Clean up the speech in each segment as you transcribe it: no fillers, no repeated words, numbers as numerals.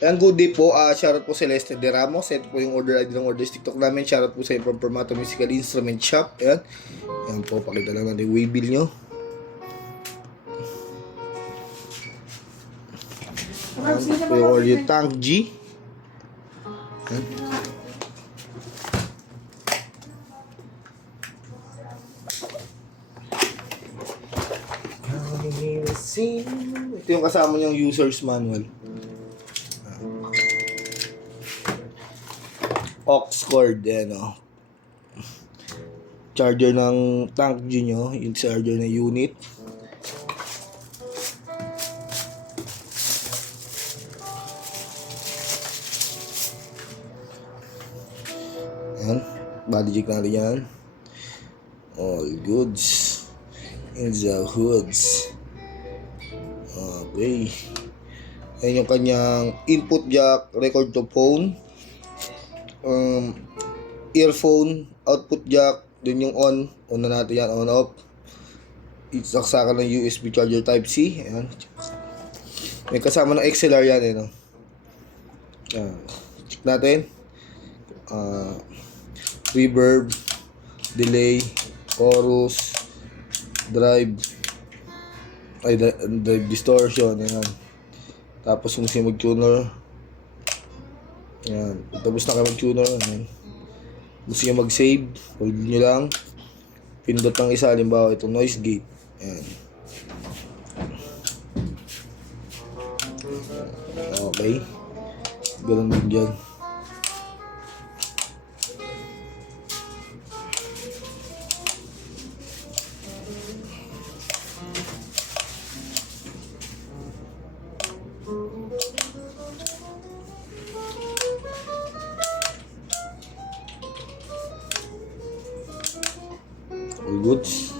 Ang good day po, shoutout po sa Lester De Ramos. Ito po yung order ID ng Orders TikTok namin. Shoutout po sa from Permato Musical Instrument Shop. Ayan. Ayan po, pakita lang natin yung waybill nyo. Ayan po yung order Tank G. Ayan. Ito yung kasama niyang user's manual. Aux cord, yan o. Charger ng Tank G nyo, yung charger ng unit. Yan, body check natin yan. All goods in the hoods. Okay. Ayan yung kanyang input jack, record to phone, earphone, output jack, dun yung on na natin yan, on off. Isaksakan ng USB charger type C. Ayan. May kasama ng XLR yan no? Check natin. Reverb, delay, chorus, drive distortion, ayan. Tapos kung gusto mag-tuner, ayan. Tapos na kayo mag-tuner, ayan. Gusto nyo mag-save, hold nyo lang, pindot ng isa, halimbawa itong noise gate, ayan. Okay, ganun din dyan. All goods.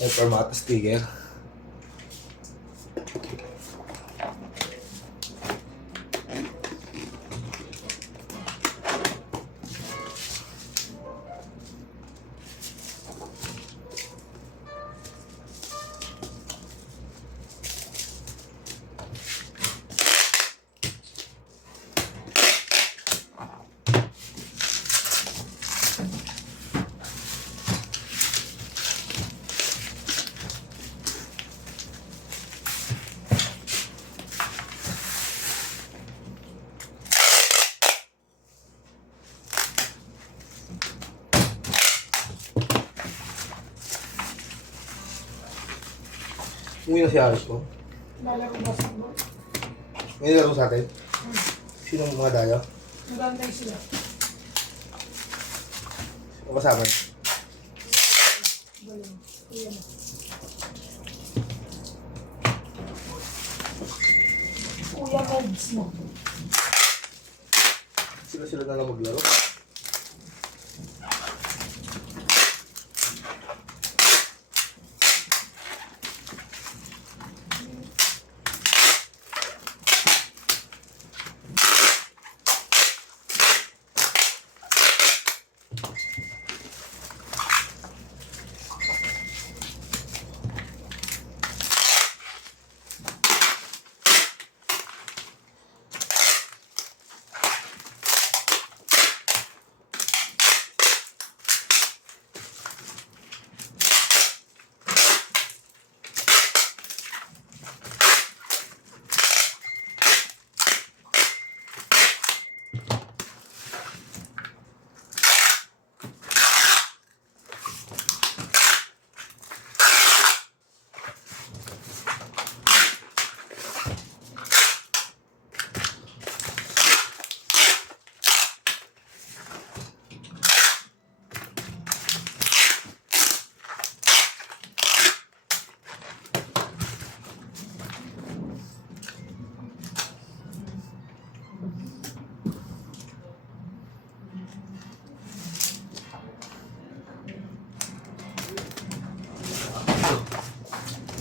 May Permato sticker. Umuwi na si Aris ko. Lalaro ba sa mo? May laro sa atin. Sino mga dayo? Magantay sila. Sino kasama niya? Galing. Kuya mo. Kuya Meds mo. Sila na lang maglaro.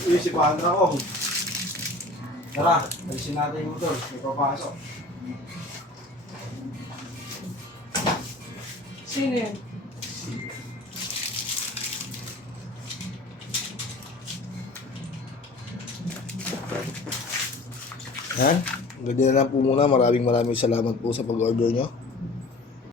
Uy, si Pandra ko. Tara, alisin natin yung motor. May papasok. Sino yan? Yan. Ganyan na lang po muna. Maraming salamat po sa pag-order nyo.